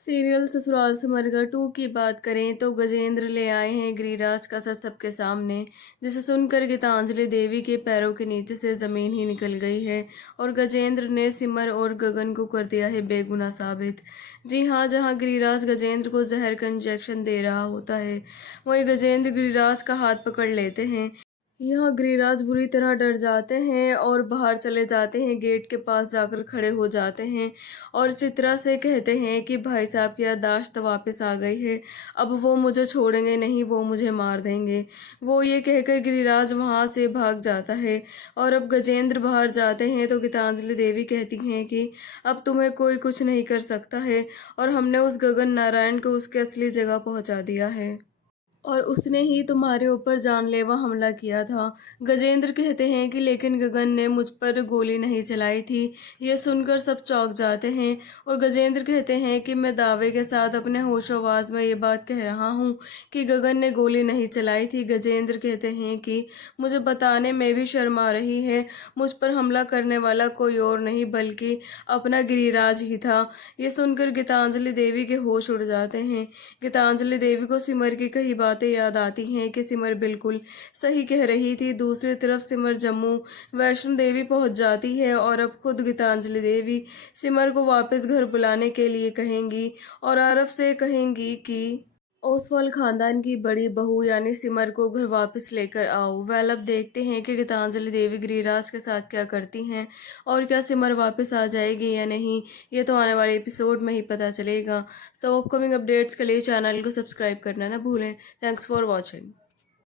Serial ससुराल सिमरगा 2 की बात करें तो गजेंद्र ले आए हैं गिरिराज का सच सबके सामने, जिसे सुनकर गीतांजलि देवी के पैरों के नीचे से जमीन ही निकल गई है और गजेंद्र ने सिमर और गगन को कर दिया है बेगुनाह साबित। जी हाँ, जहाँ गिरिराज गजेंद्र को जहर का इंजेक्शन दे रहा होता है, वहीं गजेंद्र गिरिराज का हाथ पकड़ लेते हैं। यहाँ गिरिराज बुरी तरह डर जाते हैं और बाहर चले जाते हैं, गेट के पास जाकर खड़े हो जाते हैं और चित्रा से कहते हैं कि भाई साहब की याददाश्त वापस आ गई है, अब वो मुझे छोड़ेंगे नहीं, वो मुझे मार देंगे। वो ये कहकर गिरिराज वहाँ से भाग जाता है और अब गजेंद्र बाहर जाते हैं तो गीतांजलि देवी कहती हैं कि अब तुम्हें कोई कुछ नहीं कर सकता है और हमने उस गगन नारायण को उसके असली जगह पहुँचा दिया है और उसने ही तुम्हारे ऊपर जानलेवा हमला किया था। गजेंद्र कहते हैं कि लेकिन गगन ने मुझ पर गोली नहीं चलाई थी। ये सुनकर सब चौंक जाते हैं और गजेंद्र कहते हैं कि मैं दावे के साथ अपने होशो-हवास में ये बात कह रहा हूँ कि गगन ने गोली नहीं चलाई थी। गजेंद्र कहते हैं कि मुझे बताने में भी शर्म आ रही है, मुझ पर हमला करने वाला कोई और नहीं बल्कि अपना गिरिराज ही था। ये सुनकर गीतांजलि देवी के होश उड़ जाते हैं। गीतांजलि देवी को सिमर की कही बातें याद आती हैं कि सिमर बिल्कुल सही कह रही थी। दूसरी तरफ सिमर जम्मू वैष्णो देवी पहुंच जाती है और अब खुद गीतांजलि देवी सिमर को वापस घर बुलाने के लिए कहेंगी और आरव से कहेंगी कि ओसवाल खानदान की बड़ी बहू यानी सिमर को घर वापस लेकर आओ। वेल, अब देखते हैं कि गीतांजलि देवी गिरिराज के साथ क्या करती हैं और क्या सिमर वापस आ जाएगी या नहीं, ये तो आने वाले एपिसोड में ही पता चलेगा। सो अपकमिंग अपडेट्स के लिए चैनल को सब्सक्राइब करना ना भूलें। Thanks for watching.